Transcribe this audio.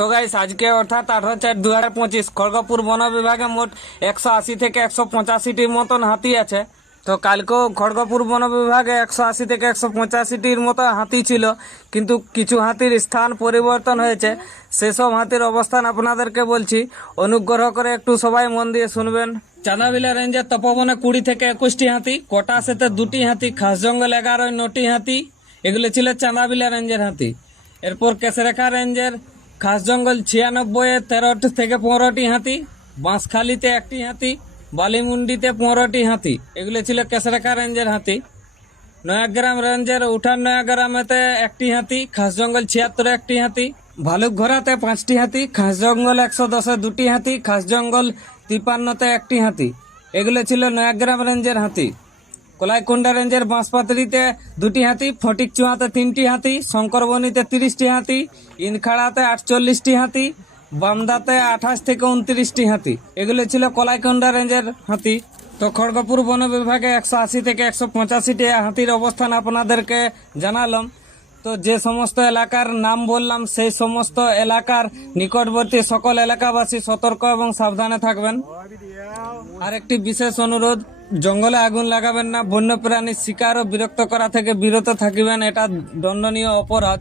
তো গাইস আজকে অর্থাৎ আঠারো চার দু হাজার পঁচিশ, খড়গপুর বন বিভাগে মোট একশো আশি থেকে একশো পঁচাশিটির মতন হাতি আছে। তো কালকেও খড়গপুর বন বিভাগে একশো আশি থেকে একশো পঁচাশিটির মতো হাতি ছিল, কিন্তু কিছু হাতির স্থান পরিবর্তন হয়েছে। সেসব হাতির অবস্থান আপনাদেরকে বলছি, অনুগ্রহ করে একটু সবাই মন দিয়ে শুনবেন। চাঁদাবিলা রেঞ্জের তপবনে কুড়ি থেকে একুশটি হাতি, কোটা সেতে দুটি হাতি, খাস জঙ্গল এগারোয় নটি হাতি, এগুলো ছিল চাঁদাবিলা রেঞ্জের হাতি। এরপর কেশরেখা রেঞ্জের খাস জঙ্গল ছিয়ানব্বই তেরোটি থেকে পনেরোটি হাতি, বাঁশখালিতে একটি হাতি, বালিমুন্ডিতে পনেরোটি হাতি। এগুলো ছিল কেশরেখা রেঞ্জের হাতি। নয়াগ্রাম রেঞ্জের উঠান নয়াগ্রামেতে একটি হাতি, খাস জঙ্গল ছিয়াত্তরে একটি হাতি, ভালুকঘোড়াতে পাঁচটি হাতি, খাস জঙ্গল একশো দশে দুটি হাতি, খাস জঙ্গল তিপান্নতে একটি হাতি। এগুলো ছিল নয়াগ্রাম রেঞ্জের হাতি। কলাইকুণ্ডা রেঞ্জের বাঁশপাতড়িতে দুটি হাতি, ফটিক চুয়াতে তিনটি হাতি, শঙ্করবনিতে তিরিশটি হাতি, ইনখাড়াতে আটচল্লিশটি হাতি, বামদাতে আঠাশ থেকে উনত্রিশটি হাতি। এগুলো ছিল কলাইকুণ্ডা রেঞ্জের হাতি। তো খড়গপুর বন বিভাগে একশো আশি থেকে একশো পঁচাশিটি হাতির অবস্থান আপনাদেরকে জানালাম। তো যে সমস্ত এলাকার নাম বললাম, সেই সমস্ত এলাকার নিকটবর্তী সকল এলাকাবাসী সতর্ক এবং সাবধানে থাকবেন। আর একটি বিশেষ অনুরোধ, জঙ্গলে আগুন লাগাবেন না, বন্যপ্রাণীর শিকার ও বিরক্ত করা থেকে বিরত থাকিবেন, এটা দণ্ডনীয় অপরাধ।